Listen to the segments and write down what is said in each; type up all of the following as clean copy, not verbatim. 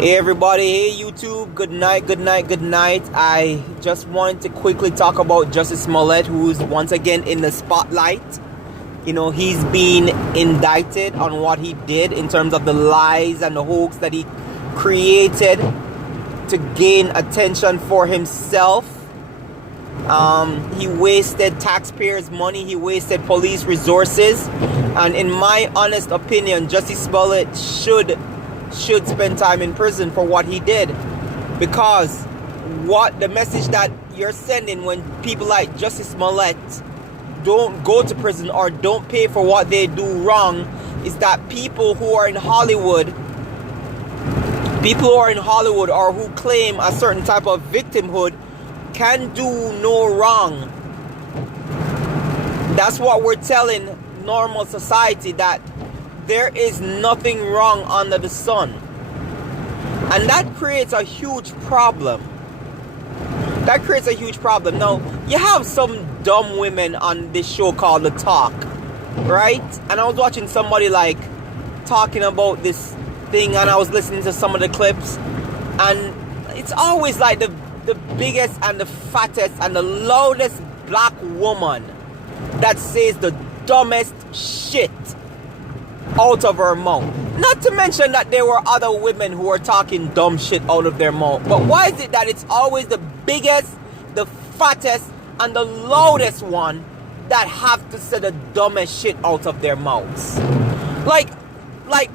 Hey everybody, hey YouTube, good night, good night, good night. I just wanted to quickly talk about Jessie Skillet, who's once again in the spotlight. You know, he's been indicted on what he did in terms of the lies and the hoax that he created to gain attention for himself. He wasted taxpayers' money, he wasted police resources, and in my honest opinion, Jessie Skillet should spend time in prison for what he did, because what the message that you're sending when people like Jessie Skillet don't go to prison or don't pay for what they do wrong is that people who are in Hollywood or who claim a certain type of victimhood can do no wrong. That's what we're telling normal society, that there is nothing wrong under the sun. And that creates a huge problem. Now, you have some dumb women on this show called The Talk, right? And I was watching somebody like talking about this thing, and I was listening to some of the clips, and it's always like the biggest and the fattest and the loudest black woman that says the dumbest shit out of her mouth. Not to mention that there were other women who were talking dumb shit out of their mouth. But why is it that it's always the biggest, the fattest, and the loudest one that have to say the dumbest shit out of their mouths? Like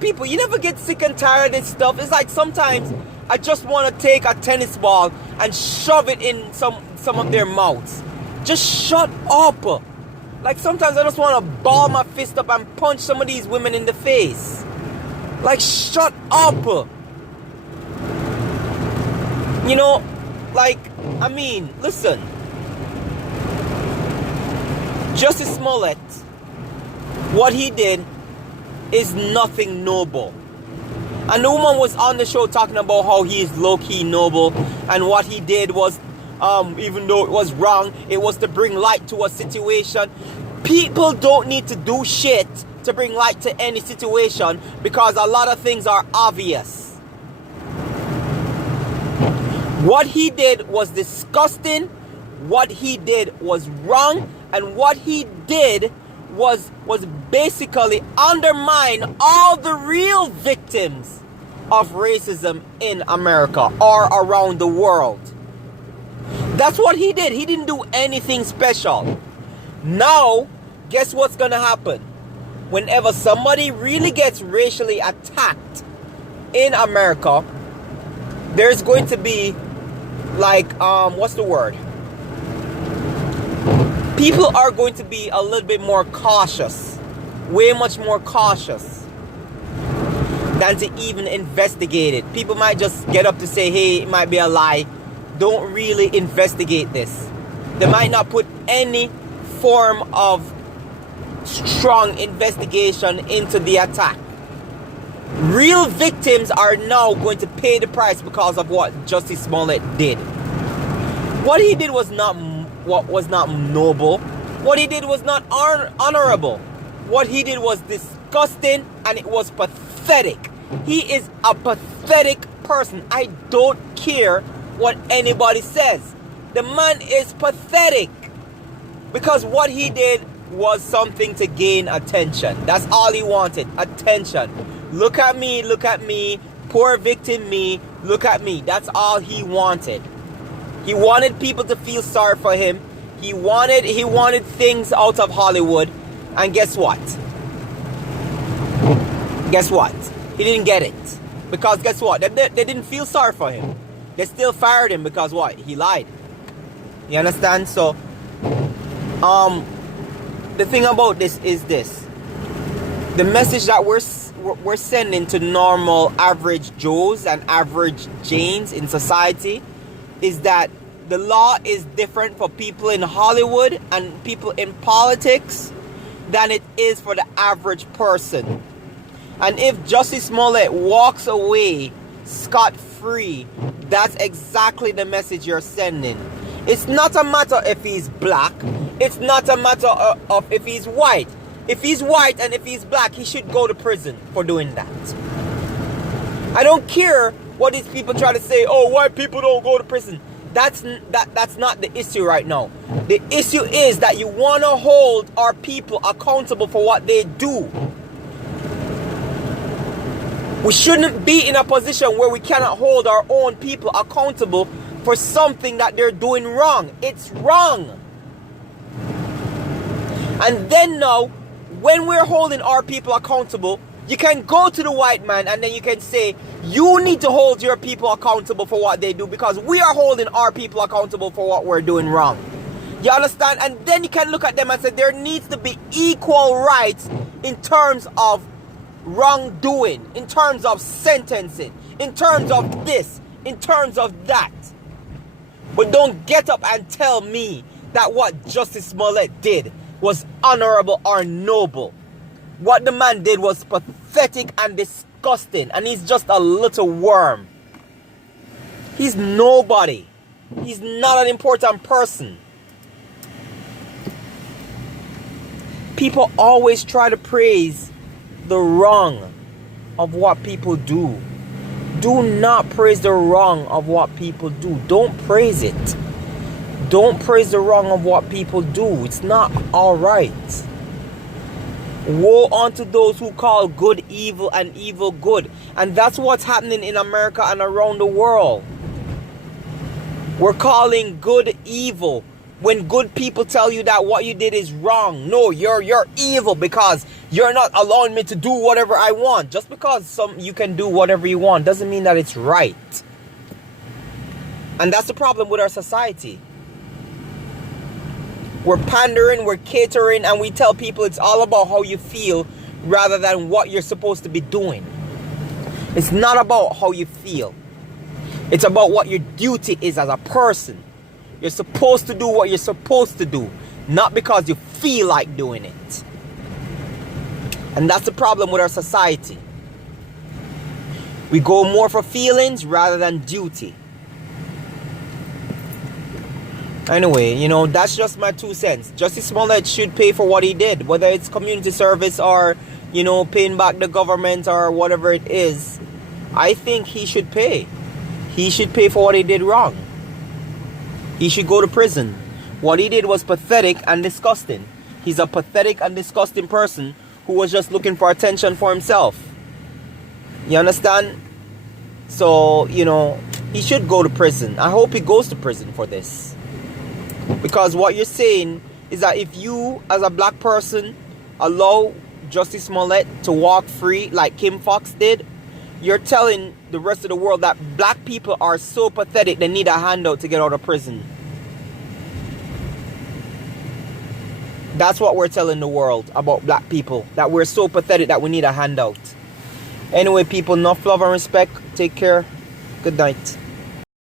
people, you never get sick and tired of this stuff. It's like sometimes I just want to take a tennis ball and shove it in some of their mouths. Just shut up. Like sometimes I just want to ball my fist up and punch some of these women in the face. Like, shut up. You know, like, I mean, listen. Jessie Skillet, what he did is nothing noble. And the woman was on the show talking about how he is low-key noble, and what he did was, even though it was wrong, it was to bring light to a situation. People don't need to do shit to bring light to any situation, because a lot of things are obvious. What he did was disgusting, what he did was wrong, and what he did was basically undermine all the real victims of racism in America or around the world. That's what he did. He didn't do anything special. Now, guess what's gonna happen? Whenever somebody really gets racially attacked in America, there's going to be like, what's the word? People are going to be a little bit more cautious, way much more cautious than to even investigate it. People might just get up to say, hey, it might be a lie. Don't really investigate this. They might not put any form of strong investigation into the attack. Real victims are now going to pay the price because of what Jessie Skillet did. What he did was not noble. What he did was not honorable. What he did was disgusting, and it was pathetic. He is a pathetic person. I don't care what anybody says. The man is pathetic, because what he did was something to gain attention. That's all he wanted, attention. Look at me, poor victim me, look at me. That's all he wanted. He wanted people to feel sorry for him. He wanted things out of Hollywood, and guess what? He didn't get it, because guess what? They didn't feel sorry for him. They still fired him because what? He lied. You understand? So the thing about this is this: the message that we're sending to normal average Joes and average Janes in society is that the law is different for people in Hollywood and people in politics than it is for the average person. And if Jessie Skillet walks away scot-free, that's exactly the message you're sending. It's not a matter if he's black. It's not a matter of if he's white. If he's white and if he's black, he should go to prison for doing that. I don't care what these people try to say, oh, white people don't go to prison. That's not the issue right now. The issue is that you want to hold our people accountable for what they do. We shouldn't be in a position where we cannot hold our own people accountable for something that they're doing wrong. It's wrong. And then now, when we're holding our people accountable, you can go to the white man and then you can say, you need to hold your people accountable for what they do because we are holding our people accountable for what we're doing wrong. You understand? And then you can look at them and say there needs to be equal rights in terms of wrongdoing, in terms of sentencing, in terms of this, in terms of that. But don't get up and tell me that what Justice Smollett did was honorable or noble. What the man did was pathetic and disgusting, and he's just a little worm. He's nobody. He's not an important person. People always try to praise the wrong of what people do. Do not praise the wrong of what people do. Don't praise it. Don't praise the wrong of what people do. It's not all right. Woe unto those who call good evil and evil good. And that's what's happening in America and around the world. We're calling good evil when good people tell you that what you did is wrong. No, you're evil because you're not allowing me to do whatever I want. Just because you can do whatever you want doesn't mean that it's right. And that's the problem with our society. We're pandering, we're catering, and we tell people it's all about how you feel rather than what you're supposed to be doing. It's not about how you feel. It's about what your duty is as a person. You're supposed to do what you're supposed to do, not because you feel like doing it. And that's the problem with our society. We go more for feelings rather than duty. Anyway, you know, that's just my 2 cents. Justice Smollett should pay for what he did, whether it's community service or, you know, paying back the government or whatever it is. I think he should pay. He should pay for what he did wrong. He should go to prison. What he did was pathetic and disgusting. He's a pathetic and disgusting person who was just looking for attention for himself. You understand? So, you know, he should go to prison. I hope he goes to prison for this. Because what you're saying is that if you, as a black person, allow Justice Smollett to walk free like Kim Fox did, you're telling the rest of the world that black people are so pathetic they need a handout to get out of prison. That's what we're telling the world about black people. That we're so pathetic that we need a handout. Anyway, people, enough love and respect. Take care. Good night.